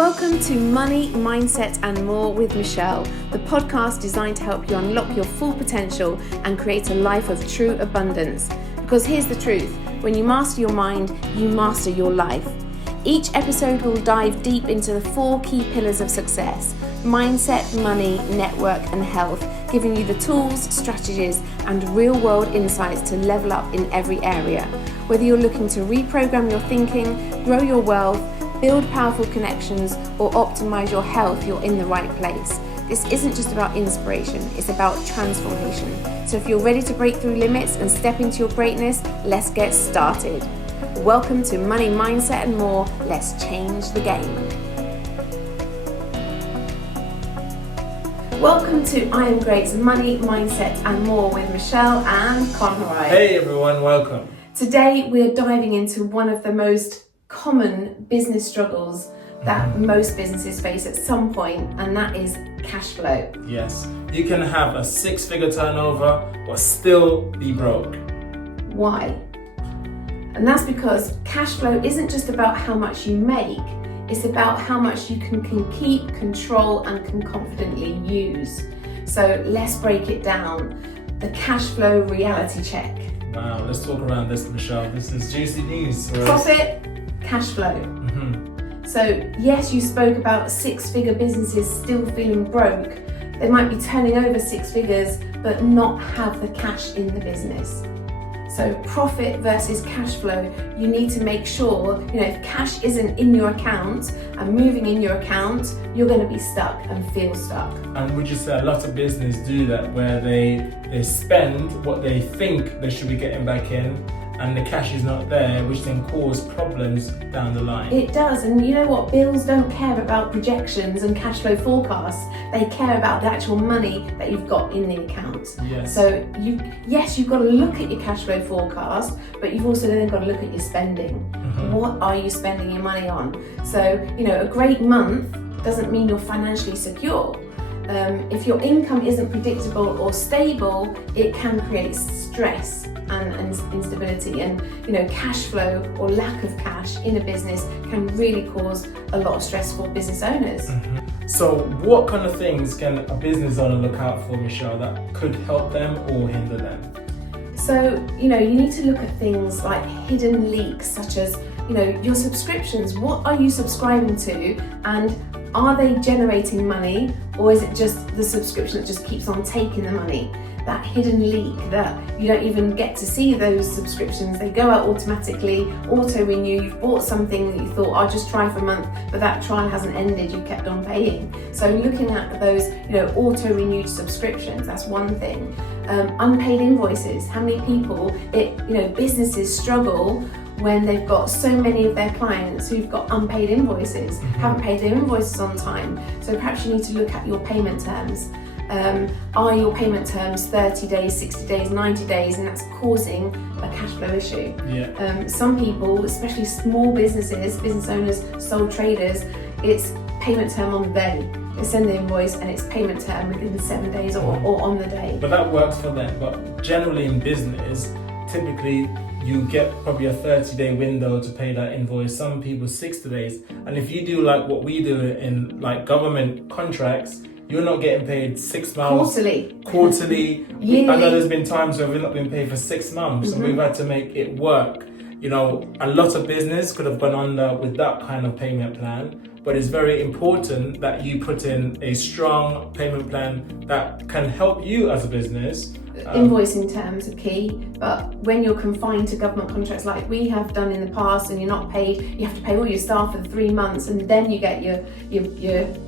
Welcome to Money, Mindset and More with Michelle, the podcast designed to help you unlock your full potential and create a life of true abundance. Because here's the truth, when you master your mind, you master your life. Each episode will dive deep into the 4 key pillars of success: mindset, money, network and health, giving you the tools, strategies and real-world insights to level up in every area. Whether you're looking to reprogram your thinking, grow your wealth, build powerful connections or optimize your health, you're in the right place. This isn't just about inspiration, it's about transformation. So if you're ready to break through limits and step into your greatness, let's get started. Welcome to Money, Mindset and More. Let's change the game. Welcome to I Am Great's Money, Mindset and More with Michelle and Conroy. Hey everyone, welcome. Today we're diving into one of the most common business struggles that most businesses face at some point, and that is cash flow. Yes, you can have a 6-figure turnover but still be broke. Why? And that's because cash flow isn't just about how much you make, it's about how much you can keep, control and can confidently use. So let's break it down. The cash flow reality check. Wow, let's talk around this, Michelle. This is juicy news for us. Profit, cash flow. So yes, you spoke about 6-figure businesses still feeling broke. They might be turning over 6 figures but not have the cash in the business. So profit versus cash flow, you need to make sure, if cash isn't in your account and moving in your account, you're going to be stuck and feel stuck. And would you say a lot of business do that, where they spend what they think they should be getting back in, and the cash is not there, which then cause problems down the line? It does, and you know what? Bills don't care about projections and cash flow forecasts. They care about the actual money that you've got in the account. Yes. So you've got to look at your cash flow forecast, but you've also then got to look at your spending. What are you spending your money on? So, a great month doesn't mean you're financially secure. If your income isn't predictable or stable, it can create stress and instability, and cash flow or lack of cash in a business can really cause a lot of stress for business owners. So what kind of things can a business owner look out for, Michelle, that could help them or hinder them? So you need to look at things like hidden leaks, such as your subscriptions. What are you subscribing to, and are they generating money, or is it just the subscription that just keeps on taking the money? That hidden leak that you don't even get to see those subscriptions. They go out automatically, auto-renew. You've bought something that you thought, I'll just try for a month, but that trial hasn't ended, you kept on paying. So looking at those, auto-renewed subscriptions, that's one thing. Unpaid invoices. How many people, businesses struggle when they've got so many of their clients who've got unpaid invoices, haven't paid their invoices on time. So perhaps you need to look at your payment terms. Are your payment terms 30 days, 60 days, 90 days, and that's causing a cash flow issue? Yeah. Some people, especially small businesses, business owners, sole traders, it's payment term on the day. They send the invoice and it's payment term within 7 days or on the day. But that works for them. But generally in business, typically you get probably a 30-day window to pay that invoice. Some people 60 days. And if you do like what we do in like government contracts, you're not getting paid 6 months. Quarterly. Yearly. I know there's been times where we've not been paid for 6 months and we've had to make it work. A lot of business could have gone under with that kind of payment plan, but it's very important that you put in a strong payment plan that can help you as a business. Invoicing terms are key, but when you're confined to government contracts like we have done in the past and you're not paid, you have to pay all your staff for the 3 months and then you get your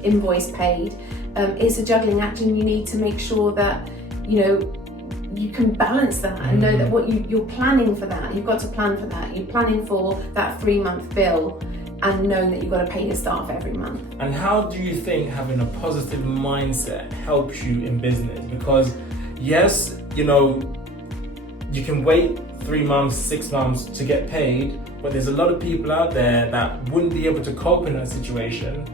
invoice paid. It's a juggling act, and you need to make sure that you can balance that and know that what you're planning for that. You've got to plan for that. You're planning for that 3-month bill and knowing that you've got to pay your staff every month. And how do you think having a positive mindset helps you in business? Because yes, you can wait 3 months, 6 months to get paid, but there's a lot of people out there that wouldn't be able to cope in that situation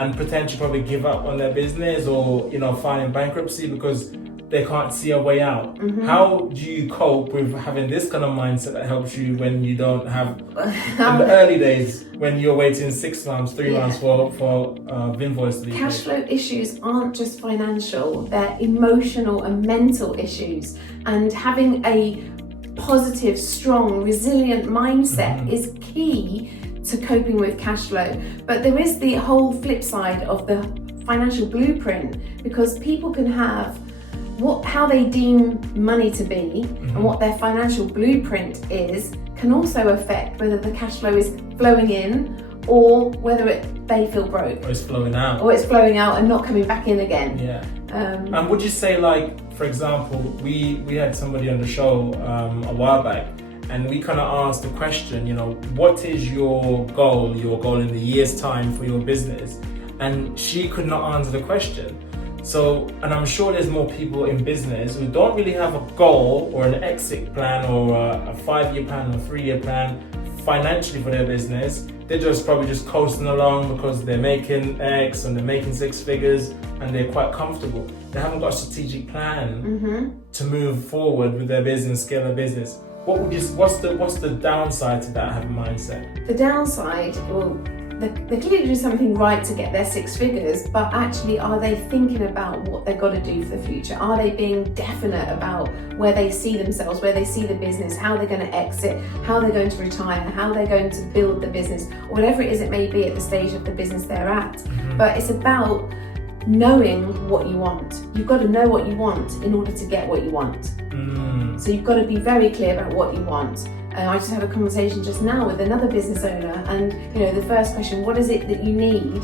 and potentially probably give up on their business or file in bankruptcy because they can't see a way out. How do you cope with having this kind of mindset that helps you when you don't have, in the early days, when you're waiting 6 months, 3 months for invoice to be Cash paid? flow issues aren't just financial, they're emotional and mental issues. And having a positive, strong, resilient mindset is key to coping with cash flow. But there is the whole flip side of the financial blueprint, because people can have how they deem money to be and what their financial blueprint is can also affect whether the cash flow is flowing in or whether they feel broke. Or it's flowing out. Or it's flowing out and not coming back in again. Yeah. And would you say, like, for example, we had somebody on the show a while back, and we kind of asked the question, you know, what is your goal in the year's time for your business? And she could not answer the question. So, and I'm sure there's more people in business who don't really have a goal or an exit plan or a 5-year plan or 3-year plan financially for their business. They're just probably just coasting along because they're making X and they're making 6 figures and they're quite comfortable. They haven't got a strategic plan to move forward with their business, scale their business. What's the downside to that having mindset? The downside, well, they're clearly doing something right to get their 6 figures, but actually, are they thinking about what they've got to do for the future? Are they being definite about where they see themselves, where they see the business, how they're going to exit, how they're going to retire, how they're going to build the business, or whatever it is it may be at the stage of the business they're at? But it's about knowing what you want. You've got to know what you want in order to get what you want. So you've got to be very clear about what you want. I just had a conversation just now with another business owner, and the first question, what is it that you need?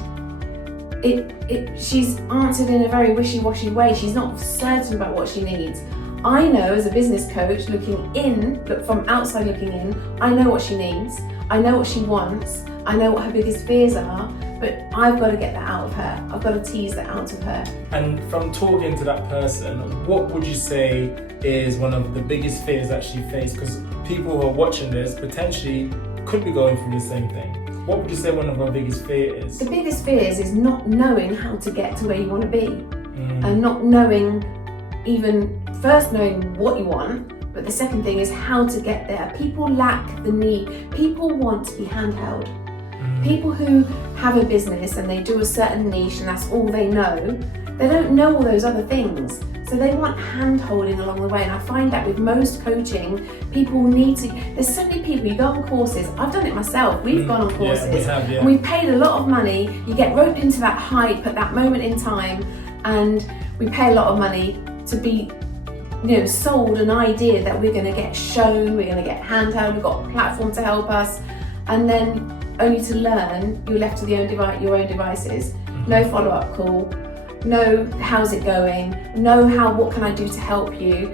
She's answered in a very wishy-washy way. She's not certain about what she needs. I know, as a business coach, from outside looking in, I know what she needs. I know what she wants. I know what her biggest fears are, but I've got to get that out of her. I've got to tease that out of her. And from talking to that person, what would you say is one of the biggest fears that she faced? Because people who are watching this potentially could be going through the same thing. What would you say one of our biggest fears is? The biggest fears is not knowing how to get to where you want to be. And not knowing, even first knowing what you want, but the second thing is how to get there. People lack the need. People want to be handheld. People who have a business and they do a certain niche and that's all they know, they don't know all those other things. So they want hand-holding along the way. And I find that with most coaching, people need to, there's so many people, you go on courses, I've done it myself, we've gone on courses, we have, and we've paid a lot of money, you get roped into that hype at that moment in time, and we pay a lot of money to be sold an idea that we're going to get shown, we're going to get handheld, we've got a platform to help us, and then only to learn you're left to your own devices. No follow-up call, no how's it going, no what can I do to help you,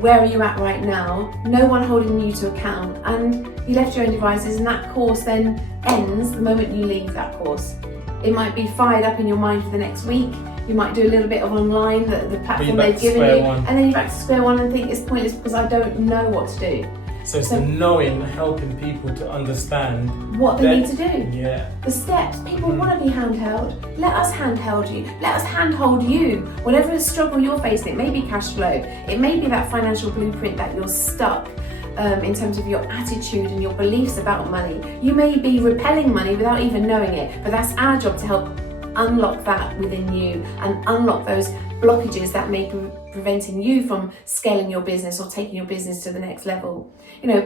where are you at right now, no one holding you to account, and you left your own devices, and that course then ends the moment you leave that course. It might be fired up in your mind for the next week. You might do a little bit of online, the platform they've given you, and then you're back to square one and think it's pointless because I don't know what to do. So it's the knowing, helping people to understand what they need to do. Yeah. The steps. People want to be handheld. Let us handheld you. Let us handhold you. Whatever struggle you're facing, it may be cash flow. It may be that financial blueprint that you're stuck in terms of your attitude and your beliefs about money. You may be repelling money without even knowing it, but that's our job to help unlock that within you and unlock those blockages that may be preventing you from scaling your business or taking your business to the next level.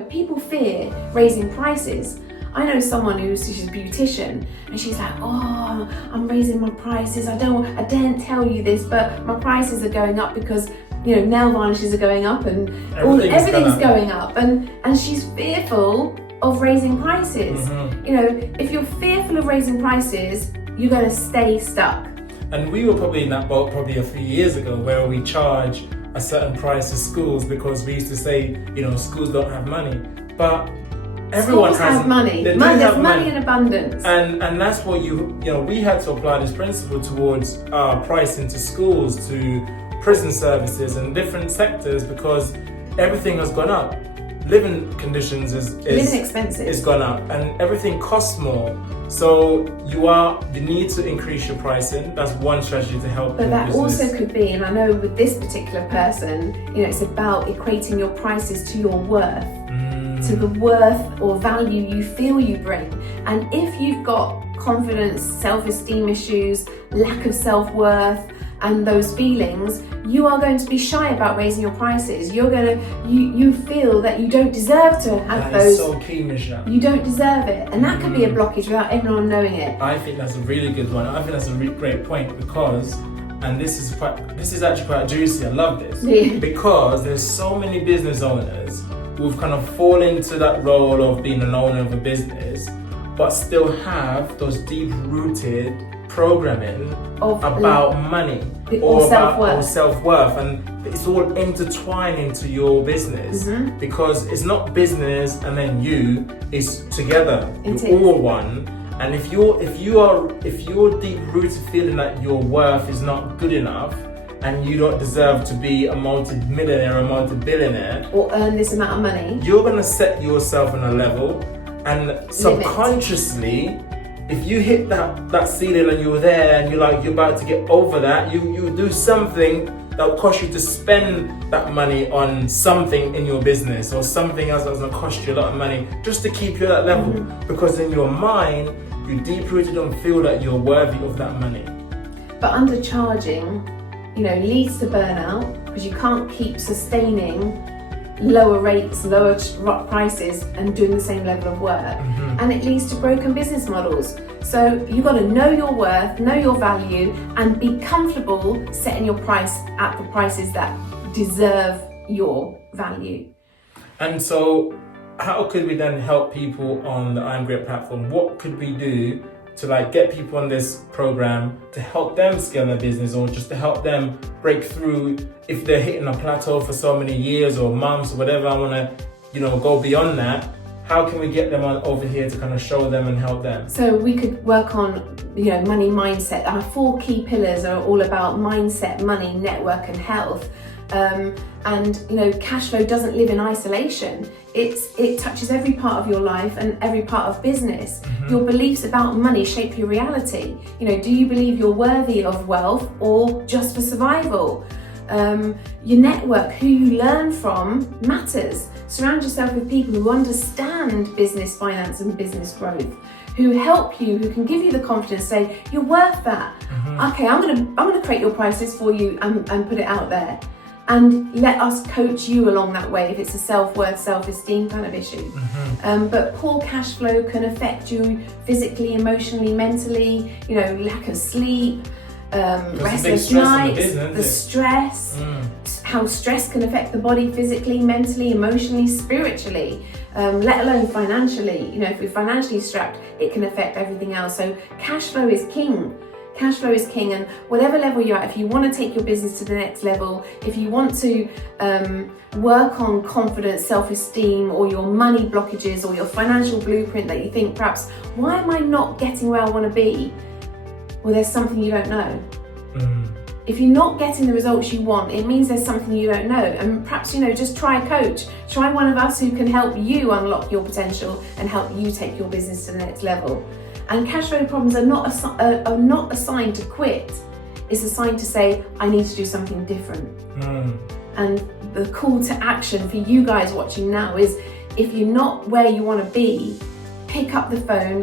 People fear raising prices. I know someone she's a beautician and she's like, oh, I'm raising my prices. I daren't tell you this, but my prices are going up because nail varnishes are going up and everything's going up, and she's fearful of raising prices. If you're fearful of raising prices, you're going to stay stuck. And we were probably in that boat probably a few years ago where we charge a certain price to schools because we used to say, schools don't have money. But everyone has money. There's money in abundance. And that's what we had to apply this principle towards our pricing to schools, to prison services and different sectors, because everything has gone up. living conditions living expenses is gone up, and everything costs more. So you need to increase your pricing. That's one strategy to help. But that business. also could be, and I know with this particular person, it's about equating your prices to your worth, to the worth or value you feel you bring. And if you've got confidence, self-esteem issues, lack of self-worth, and those feelings, you are going to be shy about raising your prices. You feel that you don't deserve to have that those. Is so key, Michelle. You don't deserve it, and that could be a blockage without everyone knowing it. I think that's a really good one. I think that's a really great point because, and this is actually quite juicy. I love this because there's so many business owners who've kind of fallen into that role of being an owner of a business, but still have those deep-rooted programming about money or self-worth, and it's all intertwined into your business because it's not business and then you, it's together. You're all one. And if you're deep-rooted feeling that your worth is not good enough and you don't deserve to be a multi-millionaire or a multi-billionaire or earn this amount of money, you're gonna set yourself on a level, and subconsciously, if you hit that ceiling and you're there and you're about to get over that, you do something that will cost you to spend that money on something in your business or something else that's going to cost you a lot of money just to keep you at that level. Because in your mind, you deep-rooted don't feel that you're worthy of that money. But undercharging, leads to burnout because you can't keep sustaining lower rates, lower prices and doing the same level of work. And it leads to broken business models. So you've got to know your worth, know your value, and be comfortable setting your price at the prices that deserve your value. And so how could we then help people on the I'm Great platform? What could we do to get people on this program to help them scale their business, or just to help them break through if they're hitting a plateau for so many years or months or whatever? I want to, go beyond that. How can we get them on over here to kind of show them and help them? So we could work on, money mindset. Our 4 key pillars are all about mindset, money, network, and health. Cash flow doesn't live in isolation. It touches every part of your life and every part of business. Your beliefs about money shape your reality. Do you believe you're worthy of wealth or just for survival? Your network, who you learn from, matters. Surround yourself with people who understand business, finance, and business growth, who help you, who can give you the confidence, say, you're worth that. Okay, I'm gonna create your prices for you and put it out there. And let us coach you along that way if it's a self-worth, self-esteem kind of issue. But poor cash flow can affect you physically, emotionally, mentally, lack of sleep, restless nights, the stress, how stress can affect the body physically, mentally, emotionally, spiritually, let alone financially. If we're financially strapped, it can affect everything else. So cash flow is king. Cash flow is king, and whatever level you're at, if you want to take your business to the next level, if you want to work on confidence, self-esteem, or your money blockages, or your financial blueprint that you think perhaps, why am I not getting where I want to be? Well, there's something you don't know. If you're not getting the results you want, it means there's something you don't know. And perhaps, just try a coach. Try one of us who can help you unlock your potential and help you take your business to the next level. And cash flow problems are not assigned to quit. It's assigned to say, I need to do something different. And the call to action for you guys watching now is, if you're not where you want to be, pick up the phone,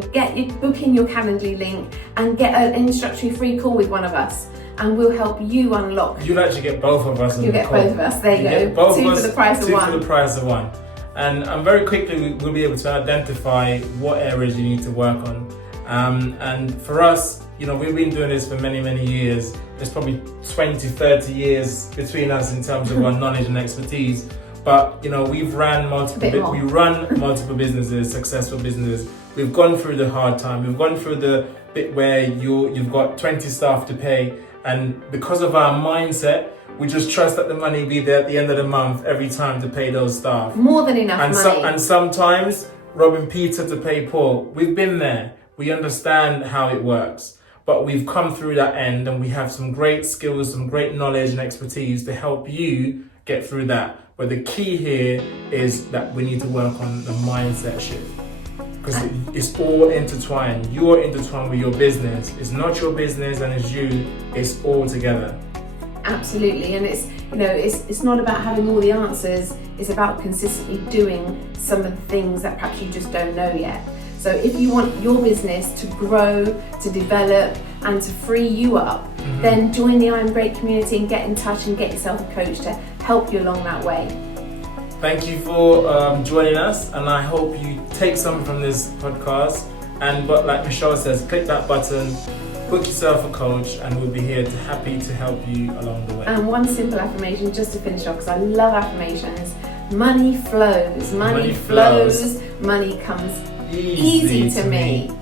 book in your Calendly link, and get an introductory free call with one of us, and we'll help you unlock. You'll actually get both of us. You'll get both of us. There you go. Two for the price of one. Two for the price of one. And very quickly we'll be able to identify what areas you need to work on. And for us, we've been doing this for many, many years. There's probably 20, 30 years between us in terms of our knowledge and expertise. But, we've run multiple businesses, successful businesses. We've gone through the hard time. We've gone through the bit where you've got 20 staff to pay. And because of our mindset, we just trust that the money will be there at the end of the month every time to pay those staff. More than enough money. And sometimes robbing Peter to pay Paul. We've been there. We understand how it works, but we've come through that end, and we have some great skills, some great knowledge and expertise to help you get through that. But the key here is that we need to work on the mindset shift. Because it's all intertwined. You're intertwined with your business. It's not your business and it's you. It's all together. Absolutely, and it's not about having all the answers. It's about consistently doing some of the things that perhaps you just don't know yet. So if you want your business to grow, to develop, and to free you up, then join the I'm Great community and get in touch and get yourself a coach to help you along that way. Thank you for joining us, and I hope you take something from this podcast. But like Michelle says, click that button, book yourself a coach, and we'll be here happy to help you along the way. And one simple affirmation just to finish off, because I love affirmations. Money flows, money flows, money comes easy to me.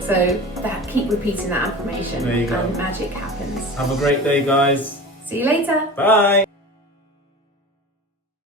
So keep repeating that affirmation, there you go. And magic happens. Have a great day, guys. See you later. Bye.